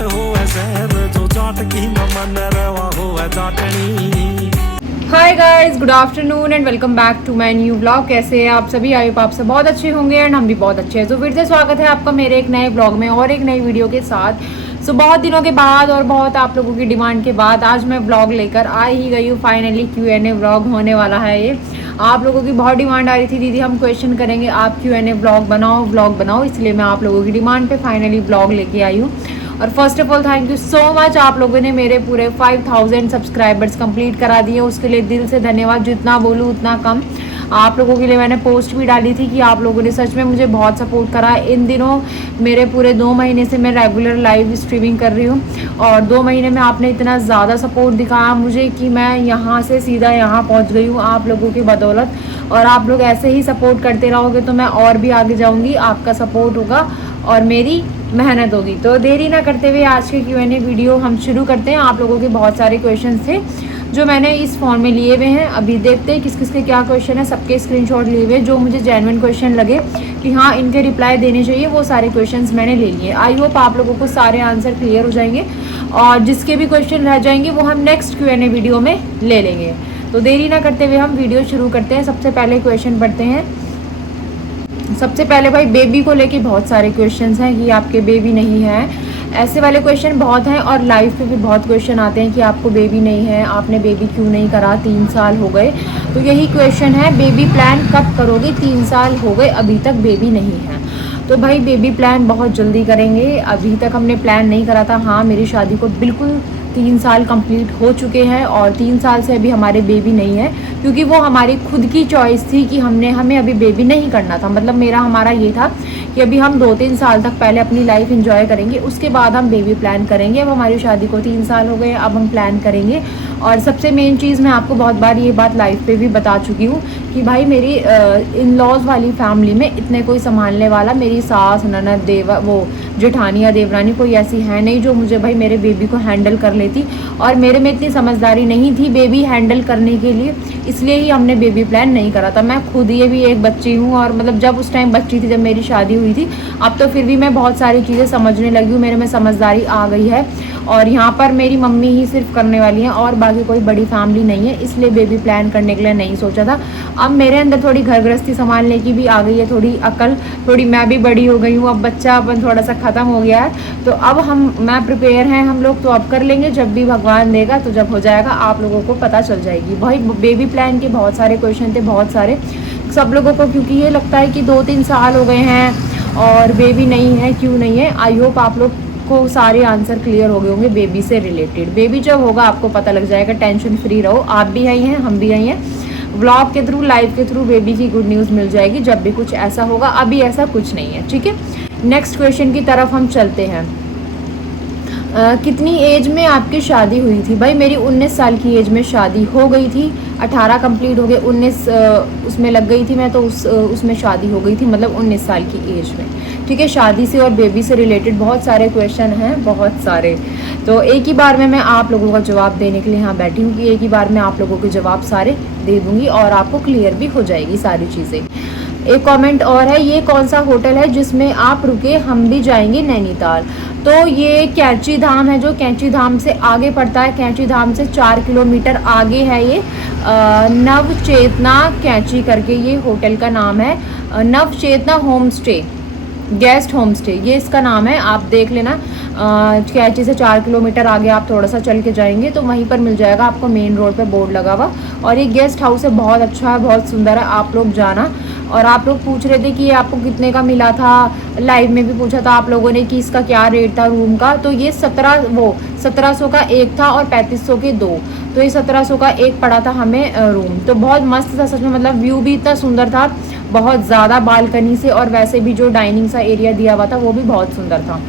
जट होवे शहर जो जाट की न मन रवा होवे जाटनी। Hi guys, good afternoon and welcome back to my new blog. कैसे हैं आप सभी? आई होप आप सब बहुत अच्छे होंगे एंड हम भी बहुत अच्छे हैं। तो फिर से स्वागत है आपका मेरे एक नए ब्लॉग में और एक नई वीडियो के साथ। सो बहुत दिनों के बाद और बहुत आप लोगों की डिमांड के बाद आज मैं ब्लॉग लेकर आ ही गई हूँ। फाइनली Q&A ब्लॉग होने वाला है ये। आप लोगों की बहुत डिमांड आ रही थी, दीदी हम क्वेश्चन करेंगे, आप Q&A ब्लॉग बनाओ, इसलिए मैं आप लोगों की डिमांड पे फाइनली ब्लॉग लेके आई हूँ। और first of all thank you so much, आप लोगों ने मेरे पूरे 5000 सब्सक्राइबर्स कंप्लीट करा दिए, उसके लिए दिल से धन्यवाद। जितना बोलूँ उतना कम। आप लोगों के लिए मैंने पोस्ट भी डाली थी कि आप लोगों ने सच में मुझे बहुत सपोर्ट करा। इन दिनों मेरे पूरे 2 महीने से मैं रेगुलर लाइव स्ट्रीमिंग कर रही हूँ और 2 महीने में आपने इतना ज़्यादा सपोर्ट दिखाया मुझे कि मैं यहाँ से सीधा यहाँ पहुँच गई हूँ आप लोगों की बदौलत। और आप लोग ऐसे ही सपोर्ट करते रहोगे तो मैं और भी आगे जाऊँगी। आपका सपोर्ट होगा और मेरी मेहनत होगी। तो देरी ना करते हुए आज के Q&A वीडियो हम शुरू करते हैं। आप लोगों के बहुत सारे क्वेश्चंस थे जो मैंने इस फ़ोन में लिए हुए हैं। अभी देखते हैं किस किस के क्या क्वेश्चन है। सबके स्क्रीनशॉट लिए हुए जो मुझे जेन्युइन क्वेश्चन लगे कि हाँ इनके रिप्लाई देने चाहिए, वो सारे क्वेश्चंस मैंने ले लिए। आई होप आप लोगों को सारे आंसर क्लियर हो जाएंगे और जिसके भी क्वेश्चन रह जाएंगे वो हम नेक्स्ट Q&A वीडियो में ले लेंगे। तो देरी ना करते हुए हम वीडियो शुरू करते हैं। सबसे पहले क्वेश्चन पढ़ते हैं। सबसे पहले भाई बेबी को लेके बहुत सारे क्वेश्चंस हैं कि आपके बेबी नहीं है, ऐसे वाले क्वेश्चन बहुत हैं। और लाइव पे भी बहुत क्वेश्चन आते हैं कि आपको बेबी नहीं है, आपने बेबी क्यों नहीं करा, 3 साल हो गए। तो यही क्वेश्चन है, बेबी प्लान कब करोगे, 3 साल हो गए अभी तक बेबी नहीं है। तो भाई बेबी प्लान बहुत जल्दी करेंगे। अभी तक हमने प्लान नहीं करा था। हाँ मेरी शादी को बिल्कुल 3 साल कंप्लीट हो चुके हैं और 3 साल से अभी हमारे बेबी नहीं है, क्योंकि वो हमारी खुद की चॉइस थी कि हमें अभी बेबी नहीं करना था। मतलब हमारा ये था कि अभी हम 2-3 साल तक पहले अपनी लाइफ एंजॉय करेंगे, उसके बाद हम बेबी प्लान करेंगे। अब हमारी शादी को 3 साल हो गए, अब हम प्लान करेंगे। और सबसे मेन चीज़, मैं आपको बहुत बार ये बात लाइव पे भी बता चुकी हूँ कि भाई मेरी इन लॉज वाली फैमिली में इतने कोई संभालने वाला, मेरी सास ननद वो जेठानिया देवरानी कोई ऐसी है नहीं जो मुझे भाई मेरे बेबी को हैंडल कर लेती। और मेरे में इतनी समझदारी नहीं थी बेबी हैंडल करने के लिए, इसलिए ही हमने बेबी प्लान नहीं करा था। मैं खुद ये भी एक बच्ची हूँ और मतलब जब उस टाइम बच्ची थी जब मेरी शादी हुई थी, अब तो फिर भी मैं बहुत सारी चीज़ें समझने लगी हूँ, मेरे में समझदारी आ गई है। और यहाँ पर मेरी मम्मी ही सिर्फ करने वाली हैं और बाकी कोई बड़ी फैमिली नहीं है, इसलिए बेबी प्लान करने के लिए नहीं सोचा था। अब मेरे अंदर थोड़ी घर गृहस्थी संभालने की भी आ गई है, थोड़ी अकल, थोड़ी मैं भी बड़ी हो गई हूँ, अब बच्चापन थोड़ा सा ख़त्म हो गया है। तो अब मैं प्रिपेयर हैं हम लोग, तो अब कर लेंगे जब भी भगवान देगा। तो जब हो जाएगा आप लोगों को पता चल जाएगी। भाई बेबी प्लान के बहुत सारे क्वेश्चन थे, बहुत सारे सब लोगों को, क्योंकि ये लगता है कि 2-3 साल हो गए हैं और बेबी नहीं है, क्यों नहीं है। आई होप आप लोग को सारे आंसर क्लियर हो गए होंगे बेबी से रिलेटेड। बेबी जब होगा आपको पता लग जाएगा, टेंशन फ्री रहो। आप भी आई हैं, हम भी आई हैं। व्लॉग के थ्रू, लाइव के थ्रू बेबी की गुड न्यूज़ मिल जाएगी जब भी कुछ ऐसा होगा। अभी ऐसा कुछ नहीं है, ठीक है। नेक्स्ट क्वेश्चन की तरफ हम चलते हैं। कितनी एज में आपकी शादी हुई थी? भाई मेरी 19 साल की एज में शादी हो गई थी। 18 कंप्लीट हो गए, 19 उसमें लग गई थी मैं, तो उसमें शादी हो गई थी, मतलब 19 साल की एज में, ठीक है। शादी से और बेबी से रिलेटेड बहुत सारे क्वेश्चन हैं, बहुत सारे। तो एक ही बार में मैं आप लोगों का जवाब देने के लिए यहाँ बैठी हूँ कि एक ही बार में आप लोगों के जवाब सारे दे दूँगी और आपको क्लियर भी हो जाएगी सारी चीज़ें। एक कमेंट और है, ये कौन सा होटल है जिसमें आप रुके, हम भी जाएंगे नैनीताल। तो ये कैंची धाम है, जो कैंची धाम से आगे पड़ता है। कैंची धाम से 4 किलोमीटर आगे है ये नवचेतना कैंची करके ये होटल का नाम है। Navchetna home stay, guest home stay, ये इसका नाम है। आप देख लेना, कैंची से 4 किलोमीटर आगे आप थोड़ा सा चल के जाएंगे तो वहीं पर मिल जाएगा आपको, मेन रोड पे बोर्ड लगा हुआ। और ये गेस्ट हाउस है, बहुत अच्छा है, बहुत सुंदर है, आप लोग जाना। और आप लोग पूछ रहे थे कि ये आपको कितने का मिला था, लाइव में भी पूछा था आप लोगों ने कि इसका क्या रेट था रूम का। तो ये 1700 का एक था और 3500 के 2, तो ये 1700 का एक पड़ा था हमें रूम। तो बहुत मस्त था सच में, मतलब व्यू भी इतना सुंदर था, बहुत ज़्यादा बालकनी से, और वैसे भी जो डाइनिंग सा एरिया दिया हुआ था वो भी बहुत सुंदर था।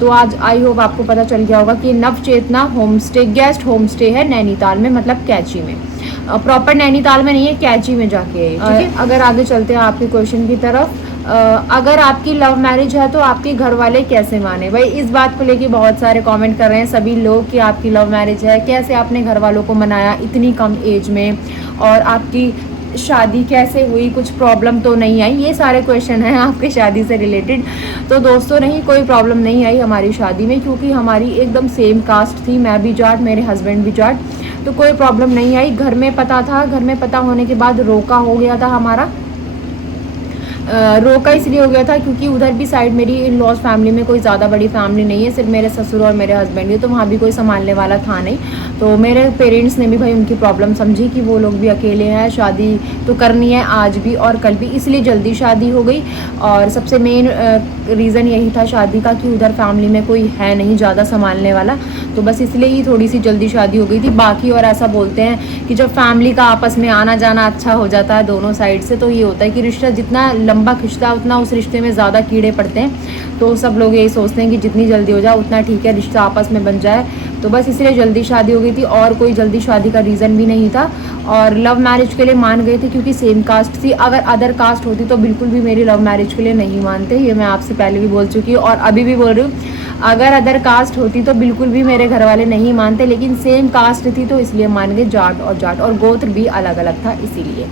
तो आज आई होप आपको पता चल गया होगा कि Navchetna home stay guest home stay है नैनीताल में, मतलब कैंची में। प्रॉपर नैनीताल में नहीं है, कैंची में जाके है, ठीक है। अगर आगे चलते हैं आपके क्वेश्चन की तरफ, अगर आपकी लव मैरिज है तो आपके घर वाले कैसे माने? भाई इस बात को लेके बहुत सारे कमेंट कर रहे हैं सभी लोग कि आपकी लव मैरिज है, कैसे आपने घर वालों को मनाया इतनी कम एज में, और आपकी शादी कैसे हुई, कुछ प्रॉब्लम तो नहीं आई, ये सारे क्वेश्चन हैं आपके शादी से रिलेटेड। तो दोस्तों नहीं, कोई प्रॉब्लम नहीं आई हमारी शादी में, क्योंकि हमारी एकदम सेम कास्ट थी, मैं भी जाट, मेरे हस्बैंड भी जाट, तो कोई प्रॉब्लम नहीं आई। घर में पता था, घर में पता होने के बाद रोका हो गया था हमारा। रोका इसलिए हो गया था क्योंकि उधर भी साइड मेरी इन लॉज फैमिली में कोई ज़्यादा बड़ी फैमिली नहीं है, सिर्फ मेरे ससुर और मेरे हस्बैंड ही, तो वहाँ भी कोई संभालने वाला था नहीं। तो मेरे पेरेंट्स ने भी भाई उनकी प्रॉब्लम समझी कि वो लोग भी अकेले हैं, शादी तो करनी है आज भी और कल भी, इसलिए जल्दी शादी हो गई। और सबसे मेन रीज़न यही था शादी का कि उधर फैमिली में कोई है नहीं ज़्यादा संभालने वाला, तो बस इसलिए ही थोड़ी सी जल्दी शादी हो गई थी। बाकी और ऐसा बोलते हैं कि जब फैमिली का आपस में आना जाना अच्छा हो जाता है दोनों साइड से, तो ये होता है कि रिश्ता जितना लंबा खिंचता है उतना उस रिश्ते में ज़्यादा कीड़े पड़ते हैं। तो सब लोग यही सोचते हैं कि जितनी जल्दी हो जाए उतना ठीक है, रिश्ता आपस में बन जाए। तो बस इसलिए जल्दी शादी हो गई थी, और कोई जल्दी शादी का रीज़न भी नहीं था। और लव मैरिज के लिए मान गए थे क्योंकि सेम कास्ट थी। अगर अदर कास्ट होती तो बिल्कुल भी मेरी लव मैरिज के लिए नहीं मानते, ये मैं आपसे पहले भी बोल चुकी हूँ और अभी भी बोल रही हूँ। अगर अदर कास्ट होती तो बिल्कुल भी मेरे घर वाले नहीं मानते, लेकिन सेम कास्ट थी तो इसलिए मान गए, जाट और जाट, और गोत्र भी अलग अलग था इसीलिए।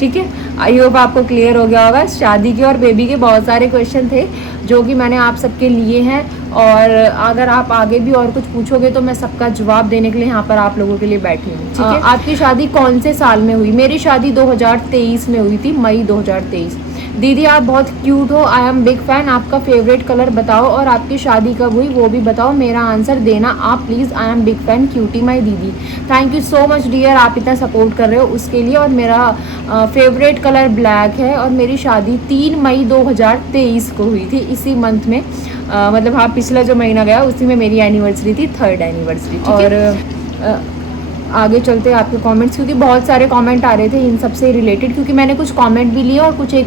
ठीक है, आई होप आपको क्लियर हो गया होगा। शादी के और बेबी के बहुत सारे क्वेश्चन थे जो कि मैंने आप सबके लिए हैं, और अगर आप आगे भी और कुछ पूछोगे तो मैं सबका जवाब देने के लिए यहाँ पर आप लोगों के लिए बैठी हूँ। ठीक है, आपकी शादी कौन से साल में हुई? मेरी शादी 2023 में हुई थी, मई 2023। दीदी आप बहुत क्यूट हो, आई एम बिग फैन, आपका फेवरेट कलर बताओ और आपकी शादी कब हुई वो भी बताओ, मेरा आंसर देना आप please, I am big fan, cutie my दीदी। Thank you so much dear, आप इतना सपोर्ट कर रहे हो उसके लिए। और मेरा फेवरेट कलर ब्लैक है, और मेरी शादी 3 मई 2023 को हुई थी, इसी मंथ में, मतलब हाँ पिछला जो महीना गया उसी में मेरी एनिवर्सरी थी, 3rd एनिवर्सरी। और आगे चलते हैं आपके कमेंट्स, क्योंकि बहुत सारे कमेंट आ रहे थे इन सब से रिलेटेड, क्योंकि मैंने कुछ कमेंट भी लिए और कुछ एक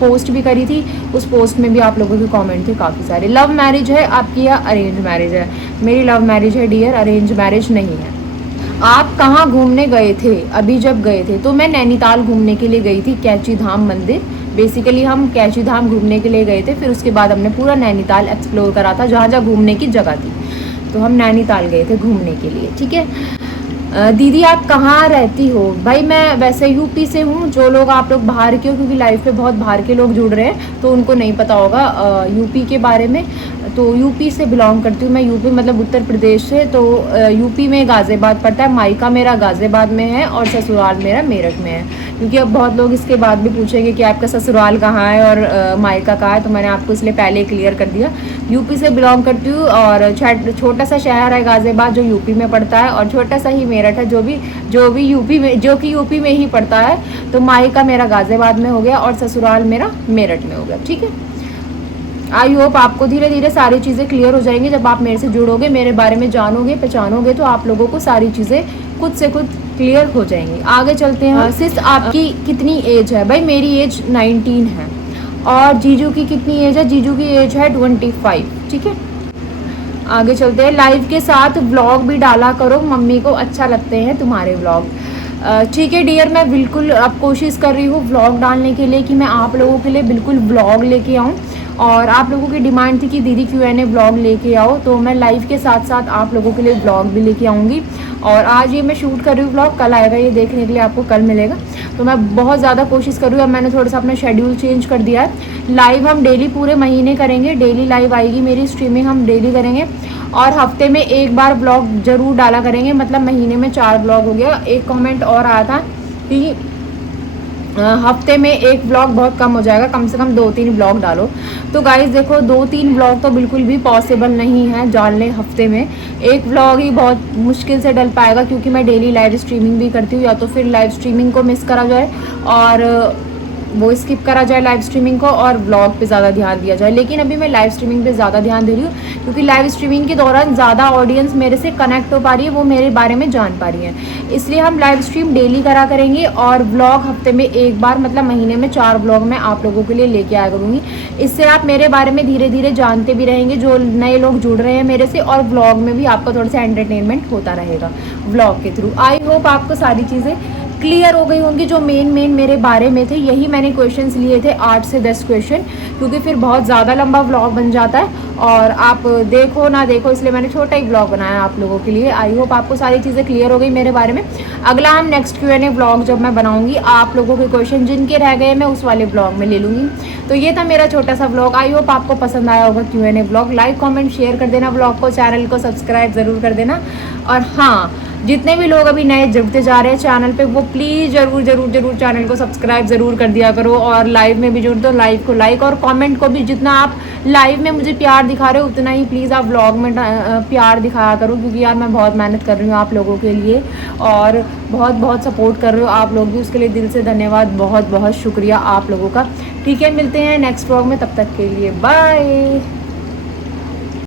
पोस्ट भी करी थी, उस पोस्ट में भी आप लोगों के कमेंट थे काफ़ी सारे। लव मैरिज है आपकी या अरेंज मैरिज है? मेरी लव मैरिज है डियर, अरेंज मैरिज नहीं है। आप कहाँ घूमने गए थे अभी जब गए थे? तो मैं नैनीताल घूमने के लिए गई थी, कैची धाम मंदिर। बेसिकली हम कैची धाम घूमने के लिए गए थे, फिर उसके बाद हमने पूरा नैनीताल एक्सप्लोर करा था, जहाँ जहाँ घूमने की जगह थी, तो हम नैनीताल गए थे घूमने के लिए। ठीक है, दीदी आप कहाँ रहती हो? भाई मैं वैसे यूपी से हूँ, जो लोग आप लोग बाहर के हो, क्योंकि लाइव पे बहुत बाहर के लोग जुड़ रहे हैं तो उनको नहीं पता होगा यूपी के बारे में। तो यूपी से बिलोंग करती हूँ मैं, यूपी मतलब उत्तर प्रदेश से। तो यूपी में गाज़ियाबाद पड़ता है, मायका मेरा गाज़ियाबाद में है और ससुराल मेरा मेरठ में है। क्योंकि अब बहुत लोग इसके बाद भी पूछेंगे कि आपका ससुराल कहाँ है और मायका कहाँ है, तो मैंने आपको इसलिए पहले क्लियर कर दिया। यूपी से बिलोंग करती हूँ, और छोटा सा शहर है गाज़ियाबाद जो यूपी में पड़ता है, और छोटा सा ही मेरठ है जो भी यूपी में, जो कि यूपी में ही पड़ता है। तो मायका मेरा गाज़ियाबाद में हो गया और ससुराल मेरा मेरठ में हो गया। ठीक है, आई होप आपको धीरे धीरे सारी चीज़ें क्लियर हो जाएंगी। जब आप मेरे से जुड़ोगे, मेरे बारे में जानोगे पहचानोगे, तो आप लोगों को सारी चीज़ें खुद से खुद क्लियर हो जाएंगी। आगे चलते हैं। सिस आपकी कितनी एज है? भाई मेरी एज 19 है। और जीजू की कितनी एज है? जीजू की एज है 25। ठीक है, आगे चलते हैं। लाइव के साथ व्लॉग भी डाला करो, मम्मी को अच्छा लगते हैं तुम्हारे व्लॉग। ठीक है डियर, मैं बिल्कुल अब कोशिश कर रही हूँ व्लॉग डालने के लिए, कि मैं आप लोगों के लिए बिल्कुल व्लॉग लेके आऊँ। और आप लोगों की डिमांड थी कि दीदी Q&A व्लॉग लेके आओ, तो मैं लाइव के साथ साथ आप लोगों के लिए व्लॉग भी लेके आऊँगी। और आज ये मैं शूट कर रही हूँ व्लॉग, कल आएगा ये देखने के लिए, आपको कल मिलेगा। तो मैं बहुत ज़्यादा कोशिश कर रही हूँ। अब मैंने थोड़ा सा अपना शेड्यूल चेंज कर दिया है। लाइव हम डेली पूरे महीने करेंगे, डेली लाइव आएगी मेरी स्ट्रीमिंग, हम डेली करेंगे। और हफ्ते में एक बार ब्लॉग ज़रूर डाला करेंगे, मतलब महीने में 4 ब्लॉग हो गया। एक कमेंट और आया था कि हफ्ते में एक ब्लॉग बहुत कम हो जाएगा, कम से कम 2-3 ब्लॉग डालो। तो गाइस देखो, 2-3 ब्लॉग तो बिल्कुल भी पॉसिबल नहीं है डालने हफ्ते में। एक ब्लॉग ही बहुत मुश्किल से डल पाएगा, क्योंकि मैं डेली लाइव स्ट्रीमिंग भी करती हूँ, या तो फिर लाइव स्ट्रीमिंग को मिस करा जाए और वो स्किप करा जाए लाइव स्ट्रीमिंग को, और ब्लॉग पे ज़्यादा ध्यान दिया जाए। लेकिन अभी मैं लाइव स्ट्रीमिंग पे ज़्यादा ध्यान दे रही हूँ, क्योंकि लाइव स्ट्रीमिंग के दौरान ज़्यादा ऑडियंस मेरे से कनेक्ट हो पा रही है, वो मेरे बारे में जान पा रही है। इसलिए हम लाइव स्ट्रीम डेली करा करेंगे, और ब्लॉग हफ्ते में एक बार, मतलब महीने में 4 ब्लॉग मैं आप लोगों के लिए लेके आया करूँगी। इससे आप मेरे बारे में धीरे धीरे जानते भी रहेंगे, जो नए लोग जुड़ रहे हैं मेरे से, और ब्लॉग में भी आपको थोड़ा सा एंटरटेनमेंट होता रहेगा ब्लॉग के थ्रू। आई होप आपको सारी चीज़ें क्लियर हो गई होंगी जो मेन मेरे बारे में थे। यही मैंने क्वेश्चंस लिए थे 8 से 10 क्वेश्चन, क्योंकि फिर बहुत ज़्यादा लंबा व्लॉग बन जाता है और आप देखो ना देखो, इसलिए मैंने छोटा ही व्लॉग बनाया आप लोगों के लिए। आई होप आपको सारी चीज़ें क्लियर हो गई मेरे बारे में। अगला हम नेक्स्ट Q&A व्लॉग जब मैं बनाऊंगी, आप लोगों के क्वेश्चन जिनके रह गए मैं उस वाले व्लॉग में ले लूँगी। तो ये था मेरा छोटा सा व्लॉग। आई होप आपको पसंद आया होगा Q&A vlog. Like comment share कर देना व्लॉग को, चैनल को सब्सक्राइब ज़रूर कर देना। और हाँ, जितने भी लोग अभी नए जुड़ते जा रहे हैं चैनल पे, वो प्लीज़ ज़रूर चैनल को सब्सक्राइब ज़रूर कर दिया करो। और लाइव में भी जुड़ दो, लाइव को लाइक और कमेंट को भी। जितना आप लाइव में मुझे प्यार दिखा रहे हो उतना ही प्लीज़ आप व्लॉग में प्यार दिखाया करो, क्योंकि यार मैं बहुत मेहनत कर रही हूँ आप लोगों के लिए और बहुत सपोर्ट कर रहे हो आप लोग भी। उसके लिए दिल से धन्यवाद, बहुत शुक्रिया आप लोगों का। ठीक है, मिलते हैं नेक्स्ट व्लॉग में, तब तक के लिए बाय।